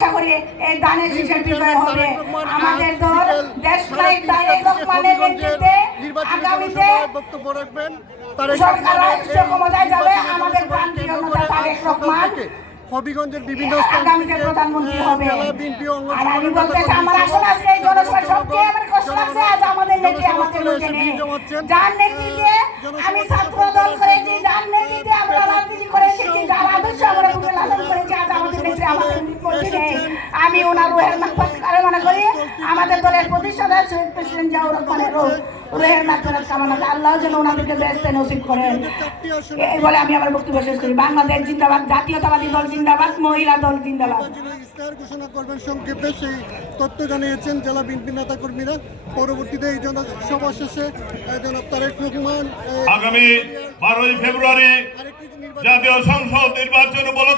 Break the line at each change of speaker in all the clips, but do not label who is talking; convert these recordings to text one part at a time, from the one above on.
আশা করি এই দানের শীষের বিজয় হবে। আমাদের দল দেশ তারেক রহমানের নেতৃত্বে আগামীতে
জনসভায় বক্তব্য রাখবেন। তারেক
সরকার রাষ্ট্রীয় ক্ষমতায় যাবে আমাদের প্রান্তীয় নেতা তারেক রহমান।
হবিগঞ্জের বিভিন্ন
আগামীতে প্রধানমন্ত্রী হবে।
জেলা বিএনপি অঙ্গ
আর আমি বলতে চাই আমার আসলে আজকে এই জনসভায় সবচেয়ে আমার কষ্ট লাগছে আজ আমাদের নেত্রী আমাদের মধ্যে যার নেতৃত্বে আমি ছাত্র দল করেছি যার নেতৃত্বে আমি ওনার রোহের মাকফাত কামনা করি। আমাদের দলের প্রতিষ্ঠাতা শহীদ প্রেসিডেন্ট জিয়াউর রহমানের রোহ- রোহের মাকফাত কামনা করি। আল্লাহ যেন ওনাদেরকে ব্যস্ত নসিব করেন। এই বলে আমি আমার বক্তব্য শেষ করি। বাংলাদেশ জিন্দাবাদ জাতীয়তাবাদী দল জিন্দাবাদ মহিলা দল জিন্দাবাদ।
ঘোষণা করবেন সংক্ষেপে সেই তথ্য জানিয়েছেন জেলা বিএনপি নেতা কর্মীরা পরবর্তীতে এই জনসভা শেষে জনাব তারেক রহমান
আগামী বারোই ফেব্রুয়ারি জাতীয় সংসদ নির্বাচন উপলক্ষে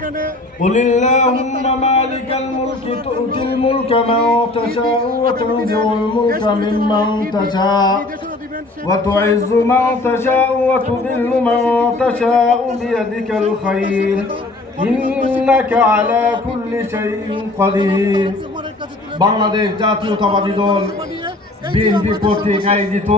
بسم الله الرحمن الرحيم
এসেছেন এখানে
قل اللهم مالك الملك تؤتي الملك من تشاء وتنزع الملك ممن تشاء
নির্দেশনা দিবেন সে
وتعز من تشاء وتذل من تشاء بيدك الخير إنك على كل شيء قدير
রহমানের কাছে তুলে
বাংলাদেশ জাতীয়তাবাদী দল
নিয়ে
বিএনপি কর্তৃক আয়োজিত